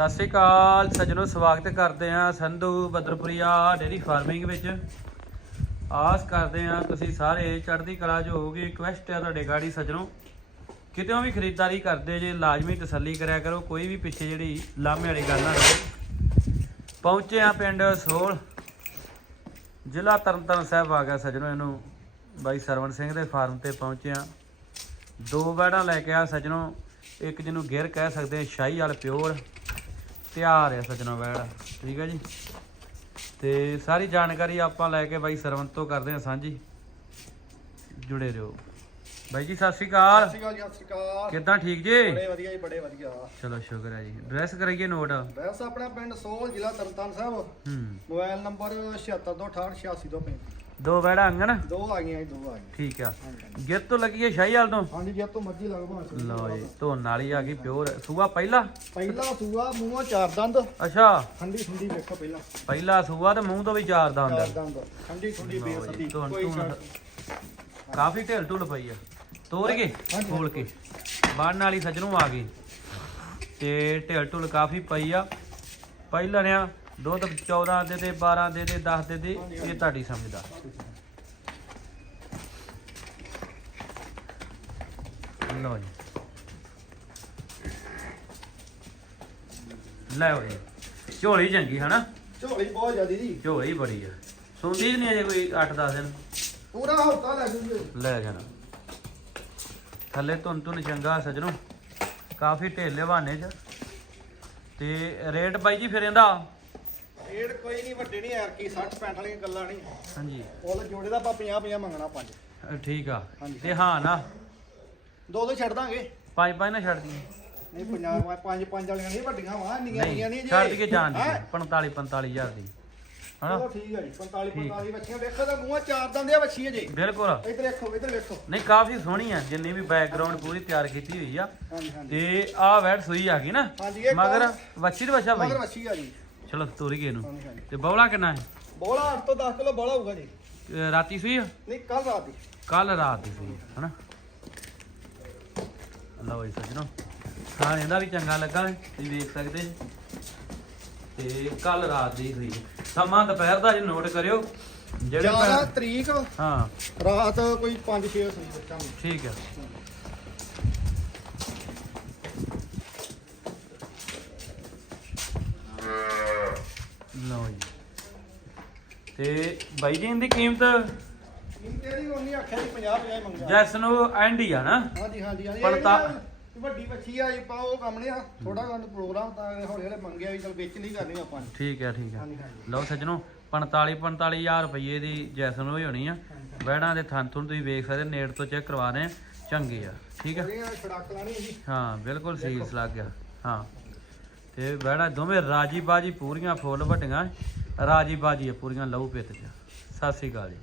ਸਤਿ ਸ਼੍ਰੀ ਅਕਾਲ ਸੱਜਣੋ, ਸਵਾਗਤ ਕਰਦੇ ਹਾਂ ਸੰਧੂ ਬਦਰਪੁਰੀਆ ਡੇਰੀ ਫਾਰਮਿੰਗ ਵਿੱਚ। ਆਸ ਕਰਦੇ ਹਾਂ ਤੁਸੀਂ ਸਾਰੇ ਚੜ੍ਹਦੀ ਕਲਾ 'ਚ ਹੋਵੋਗੇ ਰਿਕਵੈਸਟ ਹੈ ਤੁਹਾਡੇ ਗਾੜੀ ਸੱਜਣੋ। ਕਿਤੇੋਂ ਵੀ ਖਰੀਦਦਾਰੀ ਕਰਦੇ ਜੇ, ਲਾਜ਼ਮੀ ਤਸੱਲੀ ਕਰਿਆ ਕਰੋ, ਕੋਈ ਵੀ ਪਿੱਛੇ ਜਿਹੜੀ ਲਾਮੇ ਵਾਲੀ ਗੱਲ ਨਾ ਰਹੇ। ਪਹੁੰਚੇ ਆ ਪਿੰਡ ਸੋਲ। ਜ਼ਿਲ੍ਹਾ ਤਰਨਤਾਰਨ ਸਾਹਿਬ ਆ ਗਿਆ ਸੱਜਣੋ ਇਹਨੂੰ। ਬਾਈ ਸਰਵਣ ਸਿੰਘ ਦੇ ਫਾਰਮ ਤੇ ਪਹੁੰਚੇ ਆ ਦੋ ਬੈੜਾਂ ਲੈ ਕੇ ਆ ਸੱਜਣੋ। ਇੱਕ ਜਿਹਨੂੰ ਗਿਰ ਕਹਿ ਸਕਦੇ ਆ, ਸ਼ਾਹੀ ਵਾਲ ਪਿਓਰ। ਤਿਆਰ ਆ ਸੱਜਣੋ ਬੈੜ ਠੀਕ ਹੈ ਜੀ? ਤੇ ਸਾਰੀ ਜਾਣਕਾਰੀ ਆਪਾਂ ਲੈ ਕੇ ਬਾਈ ਸਰਵਣ ਤੋਂ ਕਰਦੇ ਆ ਸਾਂਝੀ। ਜੁੜੇ ਰਹੋ। ਬਾਈ ਜੀ ਸਤਿ ਸ਼੍ਰੀ ਅਕਾਲ। ਸਤਿ ਸ਼੍ਰੀ ਅਕਾਲ ਜੀ ਸਤਿ ਸ਼੍ਰੀ ਅਕਾਲ। ਕਿੱਦਾਂ ਠੀਕ ਜੀ? ਬੜੇ ਵਧੀਆ ਜੀ ਬੜੇ ਵਧੀਆ। ਚਲੋ ਸ਼ੁਕਰ ਹੈ ਜੀ। ਡਰੈਸ ਕਰਾਈਏ ਨੋਟ। ਬੈਸ ਆਪਣਾ ਪਿੰਡ ਸੋਲ ਜ਼ਿਲ੍ਹਾ ਤਰਨਤਾਰਨ ਸਾਹਿਬ। ਹੂੰ। ਮੋਬਾਈਲ ਨੰਬਰ 7628868235 ਦੋ ਬੈੜਾ ਅੰਗਣ? ਦੋ ਆ ਗਈਆਂ ਜੀ ਦੋ ਆ ਗਈਆਂ। ਠੀਕ ਆ। ਗਿਰ ਤੋਂ ਲੱਗੀ ਹੈ ਸ਼ਾਹੀ ਵਾਲ ਤੋਂ? ਹਾਂਜੀ ਜੇ ਤੋਂ ਮਰਜ਼ੀ ਲੱਗ ਭਾਂ ਲਓ ਜੀ ਧੋਣ ਵਾਲੀ ਆ ਗਈ ਪਿਓਰ। ਸੂਆ ਪਹਿਲਾ? ਪਹਿਲਾ ਸੂਆ ਮੂੰਹੋਂ ਚਾਰ ਦੰਦ। ਅੱਛਾ। ਠੰਡੀ ਠੰਡੀ ਵੇਖੋ ਪਹਿਲਾਂ। ਪਹਿਲਾ ਸੂਆ ਤੇ ਮੂੰਹ ਤੋਂ ਵੀ ਚਾਰ ਦਾ ਚਾਰ ਹੁੰਦਾ ਦੰਦ ਠੰਡੀ ਠੰਡੀ ਬੇਸਦੀ ਧੁੰਨ- ਕੋਈ। ਸ਼ੱਕ ਕਾਫੀ ਢਿੱਲ ਢੁੱਲ ਪਈ ਆ। ਤੋੜ ਕੇ ਖੋਲ ਕੇ। ਬੰਨ ਵਾਲੀ ਸੱਜਣੋਂ ਆ ਗਈ। ਤੇ ਢਿੱਲ ਢੁੱਲ ਕਾਫੀ ਪਈ ਆ। ਪਹਿਲਾਂ ਨੇ ਦੁੱਧ 14 ਦੇ ਦੇ 12 ਦੇ ਦੇ 10 ਦੇ ਦੇ ਇਹ ਤੁਹਾਡੀ ਸਮਝਦਾ ਲਓ ਜੀ। ਲੈ ਹੋਈ ਝੋਲੀ ਚੰਗੀ ਹਨਾ? ਝੋਲੀ ਬਹੁਤ ਜ਼ਿਆਦੀ ਜੀ। ਝੋਲੀ ਬੜੀ ਆ। ਸੁਣਦੀ ਨਹੀਂ ਅਜੇ ਕੋਈ 8-10 ਦਿਨ। ਪੂਰਾ ਹਫਤਾ ਲੱਗ ਜੂਗੇ। ਲੈ ਜਾਣਾ ਥੱਲੇ ਧੁੰਨ ਧੁੰਨ ਚੰਗਾ ਸਜਣੋ। ਕਾਫੀ ਢੇਲੇ ਬਹਾਨੇ ਚ। ਤੇ ਰੇਟ ਬਾਈ ਜੀ ਫਿਰ ਇਹਦਾ। ਕੋਈ ਨਹੀਂ ਵੱਡੇ ਨਹੀਂ ਯਾਰ ਕੀ 60 65 ਵਾਲੀਆਂ ਗੱਲਾਂ ਨਹੀਂ। ਹਾਂਜੀ। ਉਹ ਜੋੜੇ ਦਾ ਆਪਾਂ 50 50 ਮੰਗਣਾ ਪੰਜ। ਅ, ਠੀਕ ਆ। ਹਾਂਜੀ। ਤੇ ਹਾਂ ਨਾ। ਦੋ ਦੋ ਛੱਡ ਦਾਂਗੇ। ਪੰਜ ਪੰਜ ਨਾ ਛੱਡ ਦੀ ਨਹੀਂ ਪੰਜਾਬ ਵਾ ਪੰਜ ਪੰਜ ਵਾਲੀਆਂ ਨਹੀਂ ਵੱਡੀਆਂ ਵਾ ਇੰਨੀਆਂ ਇੰਨੀਆਂ ਨਹੀਂ ਨਹੀਂ ਛੱਡ ਕੇ ਜਾਣ ਦੀ ਹੈਂ? 45 45000 ਦੀ। ਹਨਾ? ਚਲੋ ਠੀਕ ਹੈ ਜੀ 45 ਠੀਕ। 45 ਬੱਚੀਆਂ ਵੇਖੋ ਤਾਂ ਮੂੰਹਾਂ ਚਾਰ ਦੰਦੇ ਆ ਬੱਚੀ ਹੈ ਜੀ। ਬਿਲਕੁਲ। ਇੱਧਰ ਵੇਖੋ ਇੱਧਰ ਵੇਖੋ ਨਹੀਂ ਕਾਫੀ ਸੋਹਣੀ ਆ ਜਿੰਨੀ ਵੀ ਬੈਕਗ੍ਰਾਉਂਡ ਪੂਰੀ ਤਿਆਰ ਕੀਤੀ ਹੋਈ ਆ। ਹਾਂਜੀ ਹਾਂਜੀ। ਤੇ ਆਹ ਵੈਟ ਸੂਈ ਆ ਗਈ ਨਾ। ਹਾਂਜੀ ਇਹ ਮਗਰ ਵੱਛੀ ਤੇ ਮਗਰ ਬਾਈ। ਬੱਚੀ ਆ ਜੀ। ਚਲੋ ਤੋਰੀ ਗਏ ਨੂੰ ਤੇ ਬੌਲਾ ਕਿੰਨਾ ਹੈ? ਬੋਲਾ 8 ਤੋਂ 10 ਕਿਲੋ ਬੋਲਾ ਹੋਊਗਾ ਜੀ। ਰਾਤੀ ਸੂਈ ਆ? ਨਹੀਂ ਕੱਲ ਰਾਤ ਦੀ। ਕੱਲ ਰਾਤ ਦੀ ਸੀ ਹਨਾ? ਲਓ ਜੀ ਸੱਜਣੋ ਖਾਣ ਇਹਦਾ ਵੀ ਚੰਗਾ ਲੱਗਾ ਹੈ, ਤੁਸੀਂ ਵੇਖ ਸਕਦੇ ਜੀ ਤੇ ਕੱਲ ਰਾਤ ਦੀ ਹੋਈ ਸਮਾਂ ਦੁਪਹਿਰ ਦਾ ਜੀ ਨੋਟ ਕਰਿਓ ਜਿਹੜੇ 11 ਭੈਣ- ਤਰੀਕ ਹਾਂ। ਰਾਤ ਕੋਈ 5 6 ਸਹੀ ਬੱਚਾ। ਠੀਕ ਹੈ ਲਓ ਜੀ ਤੇ ਬਾਈ ਜੀ ਇਹਦੀ ਕੀਮਤ? ਤੇਰੀ ਉਹਨੀ ਆਖਿਆ ਜੀ 50 50 ਮੰਗਿਆ। ਜੈਸ ਨੂੰ ਐਂਡ ਹੀ ਆ ਨਾ? ਹਾਂਜੀ ਹਾਂਜੀ ਹਾਂਜੀ। ਇਹ ਨਾ ਵੱਡੀ ਬੱਚੀ ਆ ਜੀ ਪਾ ਉਹ ਕੰਮ ਨੇ ਆ। ਥੋੜਾ ਜਿਹਾ ਪ੍ਰੋਗਰਾਮ ਤਾਂ ਹੌਲੇ ਹੌਲੇ ਮੰਗਿਆ ਵੀ ਚਲ ਵੇਚ ਨਹੀਂ ਕਰਨੀ ਆਪਾਂ ਨੇ। ਠੀਕ ਹੈ ਠੀਕ ਹੈ ਹਾਂਜੀ ਹਾਂਜੀ। ਲਓ ਸੱਜਣੋ 45 45000 ਰੁਪਏ ਦੀ ਜੈਸਨ ਹੋਈ ਹੋਣੀ ਆ। ਬੈੜਾਂ ਦੇ ਥਣ ਥੁਣ ਤੁਸੀਂ ਵੇਖ ਸਕਦੇ ਨੇੜ ਤੋਂ ਚੈੱਕ ਕਰਵਾ ਰਹੇ ਆ। ਚੰਗੇ ਆ ਠੀਕ ਆ? ਇਹ ਛੜਾਕ ਲਾਣੀ ਜੀ। ਹਾਂ ਬਿਲਕੁਲ ਸੀਲਸ ਲੱਗ ਗਿਆ ਹਾਂ। ਤੇ ਬੈੜਾਂ ਦੋਵੇਂ ਰਾਜੀ ਬਾਜੀ ਪੂਰੀਆਂ ਫੁੱਲ ਵੱਡੀਆਂ। ਰਾਜੀ ਬਾਜੀ ਆ ਪੂਰੀਆਂ ਲਹੂ ਪਿੱਤ ਚ। ਸਤਿ ਸ੍ਰੀ ਅਕਾਲ ਜੀ।